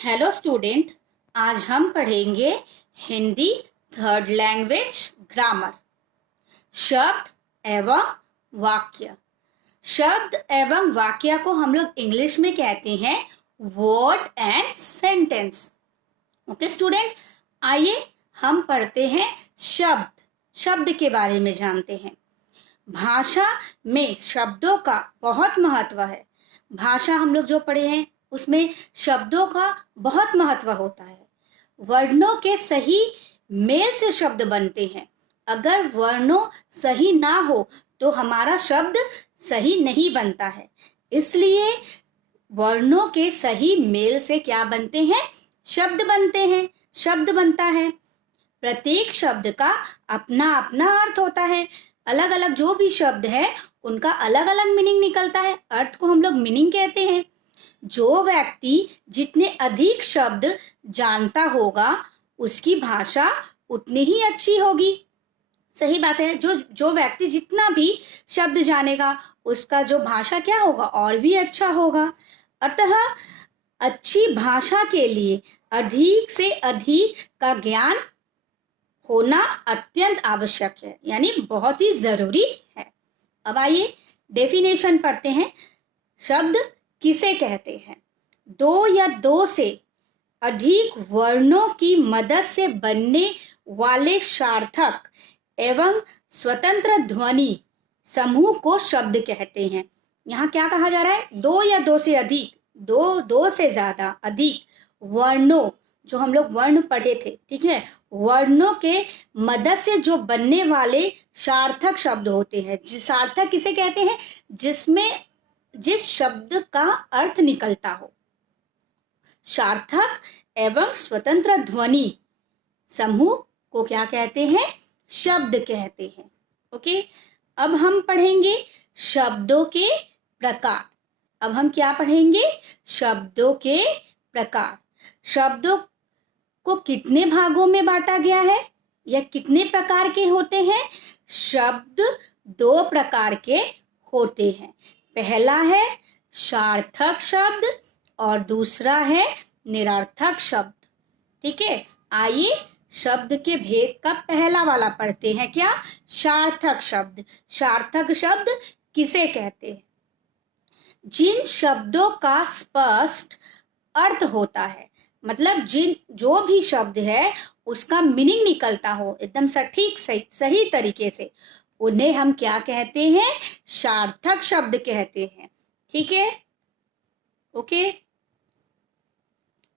Hello student, आज हम पढ़ेंगे हिंदी थर्ड लैंग्वेज ग्रामर। शब्द एवं वाक्य। शब्द एवं वाक्य को हम लोग इंग्लिश में कहते हैं word and sentence. Okay student, आइए हम पढ़ते हैं शब्द। शब्द के बारे में जानते हैं। भाषा में शब्दों का बहुत महत्व है। भाषा हम लोग जो पढ़े हैं उसमें शब्दों का बहुत महत्व होता है। वर्णों के सही मेल से शब्द बनते हैं। अगर वर्णों सही ना हो तो हमारा शब्द सही नहीं बनता है। इसलिए वर्णों के सही मेल से क्या बनते हैं? शब्द बनते हैं, शब्द बनता है। प्रत्येक शब्द का अपना अपना अर्थ होता है। अलग अलग जो भी शब्द है उनका अलग अलग मीनिंग निकलता है। अर्थ को हम लोग मीनिंग कहते हैं। जो व्यक्ति जितने अधिक शब्द जानता होगा उसकी भाषा उतनी ही अच्छी होगी। सही बात है। जो व्यक्ति जितना भी शब्द जानेगा उसका जो भाषा क्या होगा और भी अच्छा होगा। अतः अच्छी भाषा के लिए अधिक से अधिक का ज्ञान होना अत्यंत आवश्यक है, यानी बहुत ही जरूरी है। अब आइए डेफिनेशन पढ़ते हैं। शब्द किसे कहते हैं? दो या दो से अधिक वर्णों की मदद से बनने वाले सार्थक एवं स्वतंत्र ध्वनि समूह को शब्द कहते हैं। यहाँ क्या कहा जा रहा है? दो या दो से अधिक, दो से ज्यादा अधिक वर्णों, जो हम लोग वर्ण पढ़े थे, ठीक है, वर्णों के मदद से जो बनने वाले सार्थक शब्द होते हैं। सार्थक किसे कहते हैं? जिस शब्द का अर्थ निकलता हो। सार्थक एवं स्वतंत्र ध्वनि समूह को क्या कहते हैं? शब्द कहते हैं। ओके, अब हम पढ़ेंगे शब्दों के प्रकार। अब हम क्या पढ़ेंगे? शब्दों के प्रकार। शब्दों को कितने भागों में बांटा गया है या कितने प्रकार के होते हैं? शब्द दो प्रकार के होते हैं। पहला है सार्थक शब्द और दूसरा है निरर्थक शब्द। ठीक है, आइए शब्द के भेद का पहला वाला पढ़ते हैं। क्या? सार्थक शब्द। सार्थक शब्द किसे कहते हैं? जिन शब्दों का स्पष्ट अर्थ होता है, मतलब जो भी शब्द है उसका मीनिंग निकलता हो एकदम सटीक सही तरीके से, उन्हें हम क्या कहते हैं? सार्थक शब्द कहते हैं। ठीक है, ओके।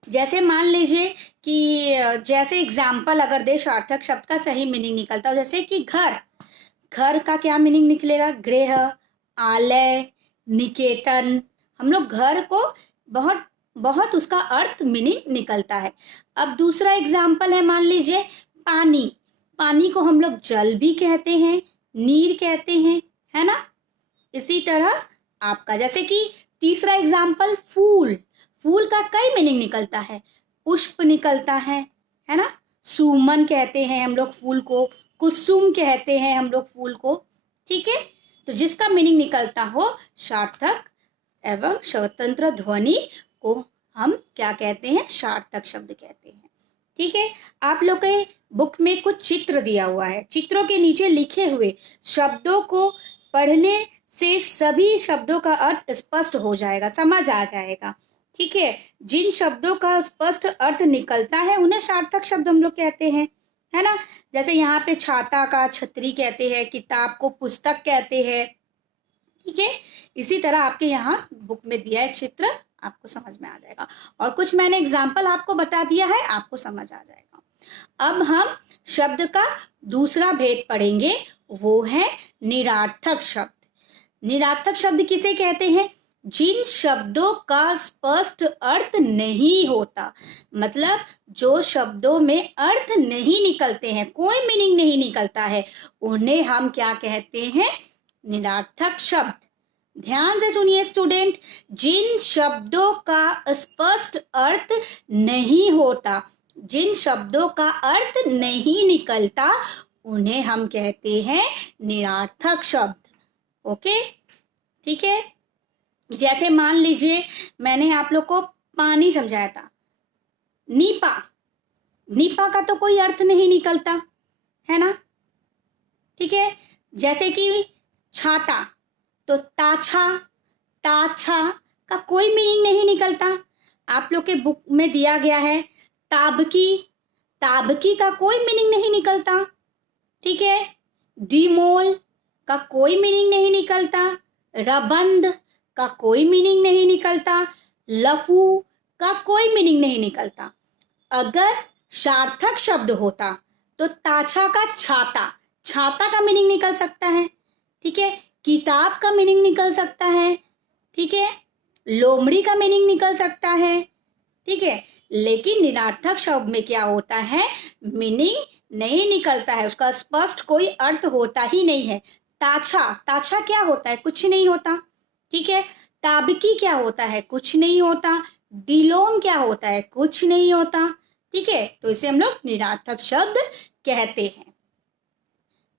जैसे मान लीजिए कि जैसे एग्जाम्पल अगर दे सार्थक शब्द का सही मीनिंग निकलता हो, जैसे कि घर। घर का क्या मीनिंग निकलेगा? गृह, आलय, निकेतन। हम लोग घर को बहुत बहुत उसका अर्थ मीनिंग निकलता है। अब दूसरा एग्जाम्पल है, मान लीजिए पानी। पानी को हम लोग जल भी कहते हैं, नीर कहते हैं, है ना। इसी तरह आपका जैसे कि तीसरा एग्जाम्पल फूल। फूल का कई मीनिंग निकलता है। पुष्प निकलता है ना। सुमन कहते हैं हम लोग फूल को, कुसुम कहते हैं हम लोग फूल को। ठीक है, तो जिसका मीनिंग निकलता हो सार्थक एवं स्वतंत्र ध्वनि को हम क्या कहते हैं? सार्थक शब्द कहते हैं। ठीक है, आप लोग के बुक में कुछ चित्र दिया हुआ है। चित्रों के नीचे लिखे हुए शब्दों को पढ़ने से सभी शब्दों का अर्थ स्पष्ट हो जाएगा, समझ आ जाएगा। ठीक है, जिन शब्दों का स्पष्ट अर्थ निकलता है उन्हें सार्थक शब्द हम लोग कहते हैं, है ना। जैसे यहाँ पे छाता का छतरी कहते हैं, किताब को पुस्तक कहते हैं। ठीक है, इसी तरह आपके यहाँ बुक में दिया है चित्र, आपको समझ में आ जाएगा। और कुछ मैंने एग्जाम्पल आपको बता दिया है, आपको समझ आ जाएगा। अब हम शब्द का दूसरा भेद पढ़ेंगे, वो है निरर्थक शब्द। निरर्थक शब्द किसे कहते हैं? जिन शब्दों का स्पष्ट अर्थ नहीं होता, मतलब जो शब्दों में अर्थ नहीं निकलते हैं, कोई मीनिंग नहीं निकलता है, उन्हें हम क्या कहते हैं? निरर्थक शब्द। ध्यान से सुनिए स्टूडेंट, जिन शब्दों का स्पष्ट अर्थ नहीं होता, जिन शब्दों का अर्थ नहीं निकलता, उन्हें हम कहते हैं निरर्थक शब्द। ओके, ठीक है। जैसे मान लीजिए मैंने आप लोग को पानी समझाया था, नीपा, नीपा का तो कोई अर्थ नहीं निकलता है ना, ठीक है। जैसे कि छाता, तो ताछा, ताछा का कोई मीनिंग नहीं निकलता। आप लोग के बुक में दिया गया है ताबकी, ताबकी का कोई मीनिंग नहीं निकलता, ठीक है। डीमोल का कोई मीनिंग नहीं निकलता, रबंद का कोई मीनिंग नहीं निकलता, लफू का कोई मीनिंग नहीं निकलता। अगर सार्थक शब्द होता तो ताछा का छाता, छाता का मीनिंग निकल सकता है, ठीक है। किताब का मीनिंग निकल सकता है, ठीक है। लोमड़ी का मीनिंग निकल सकता है, ठीक है। लेकिन निरार्थक शब्द में क्या होता है, मीनिंग नहीं निकलता है, उसका स्पष्ट कोई अर्थ होता ही नहीं है। ताछा, ताछा क्या होता है, कुछ नहीं होता, ठीक है। ताबकी क्या होता है, कुछ नहीं होता। डिलोम क्या होता है, कुछ नहीं होता, ठीक है। तो इसे हम लोग निरार्थक शब्द कहते हैं,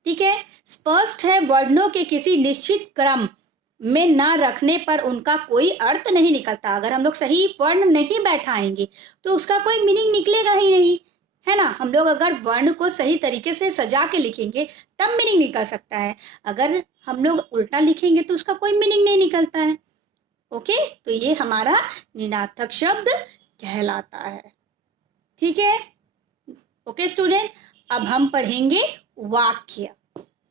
ठीक है। स्पष्ट है, वर्णों के किसी निश्चित क्रम में न रखने पर उनका कोई अर्थ नहीं निकलता। अगर हम लोग सही वर्ण नहीं बैठाएंगे तो उसका कोई मीनिंग निकलेगा ही नहीं, है ना। हम लोग अगर वर्ण को सही तरीके से सजा के लिखेंगे तब मीनिंग निकल सकता है, अगर हम लोग उल्टा लिखेंगे तो उसका कोई मीनिंग नहीं निकलता है। ओके, तो ये हमारा निरार्थक शब्द कहलाता है, ठीक है। ओके स्टूडेंट, अब हम पढ़ेंगे वाक्य,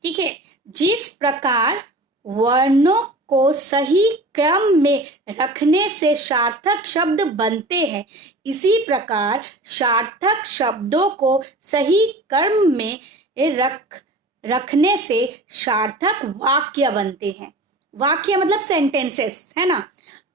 ठीक है। जिस प्रकार वर्णों को सही क्रम में रखने से सार्थक शब्द बनते हैं, इसी प्रकार सार्थक शब्दों को सही क्रम में रखने से सार्थक वाक्य बनते हैं। वाक्य मतलब सेंटेंसेस, है ना।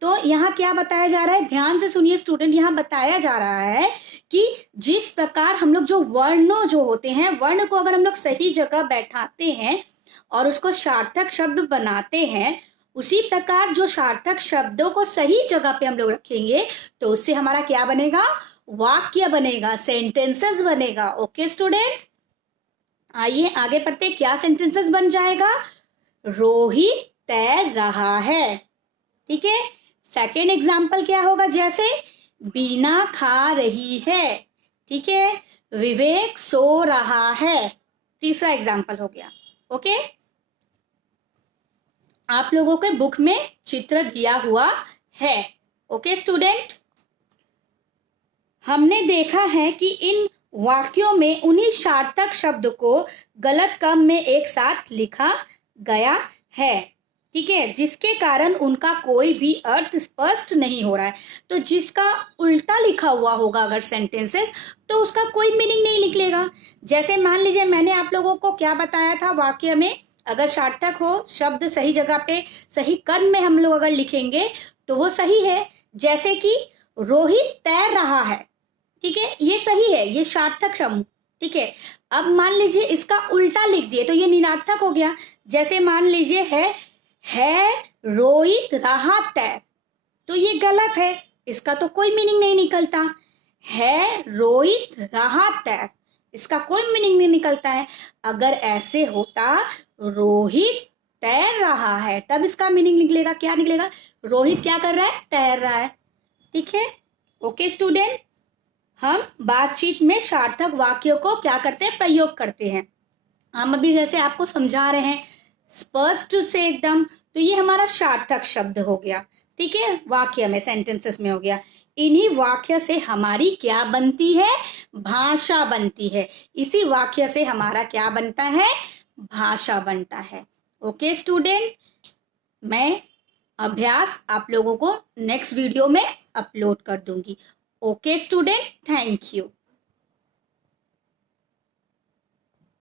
तो यहाँ क्या बताया जा रहा है, ध्यान से सुनिए स्टूडेंट। यहाँ बताया जा रहा है कि जिस प्रकार हम लोग जो वर्णों जो होते हैं, वर्ण को अगर हम लोग सही जगह बैठाते हैं और उसको सार्थक शब्द बनाते हैं, उसी प्रकार जो सार्थक शब्दों को सही जगह पे हम लोग रखेंगे तो उससे हमारा क्या बनेगा, वाक्य बनेगा, सेंटेंसेस बनेगा। ओके स्टूडेंट, आइए आगे पढ़ते, क्या सेंटेंसेस बन जाएगा। रोहित तैर रहा है, ठीक है। सेकेंड एग्जाम्पल क्या होगा, जैसे बीना खा रही है, ठीक है। विवेक सो रहा है, तीसरा एग्जाम्पल हो गया। ओके, आप लोगों के बुक में चित्र दिया हुआ है। ओके स्टूडेंट, हमने देखा है कि इन वाक्यों में उन्हीं सार्थक शब्द को गलत क्रम में एक साथ लिखा गया है, ठीक है, जिसके कारण उनका कोई भी अर्थ स्पष्ट नहीं हो रहा है। तो जिसका उल्टा लिखा हुआ होगा अगर सेंटेंसेस, तो उसका कोई मीनिंग नहीं निकलेगा। जैसे मान लीजिए मैंने आप लोगों को क्या बताया था, वाक्य में अगर सार्थक हो, शब्द सही जगह पे सही क्रम में हम लोग अगर लिखेंगे तो वो सही है। जैसे कि रोहित तैर रहा है, ठीक है, ये सही है, ये सार्थक शब्द, ठीक है। अब मान लीजिए इसका उल्टा लिख दिए तो ये निरार्थक हो गया। जैसे मान लीजिए है रोहित रहा तैर, तो ये गलत है, इसका तो कोई मीनिंग नहीं निकलता। है रोहित रहा तैर, इसका कोई मीनिंग नहीं निकलता है। अगर ऐसे होता रोहित तैर रहा है, तब इसका मीनिंग निकलेगा, क्या निकलेगा, रोहित क्या कर रहा है, तैर रहा है, ठीक है। ओके स्टूडेंट, हम बातचीत में सार्थक वाक्यों को क्या करते हैं, प्रयोग करते हैं। हम अभी जैसे आपको समझा रहे हैं स्पष्ट से एकदम, तो ये हमारा सार्थक शब्द हो गया, ठीक है, वाक्य में, सेंटेंसेस में हो गया। इन्हीं वाक्य से हमारी क्या बनती है, भाषा बनती है। इसी वाक्य से हमारा क्या बनता है, भाषा बनता है। ओके स्टूडेंट, मैं अभ्यास आप लोगों को नेक्स्ट वीडियो में अपलोड कर दूंगी। Okay student, thank you.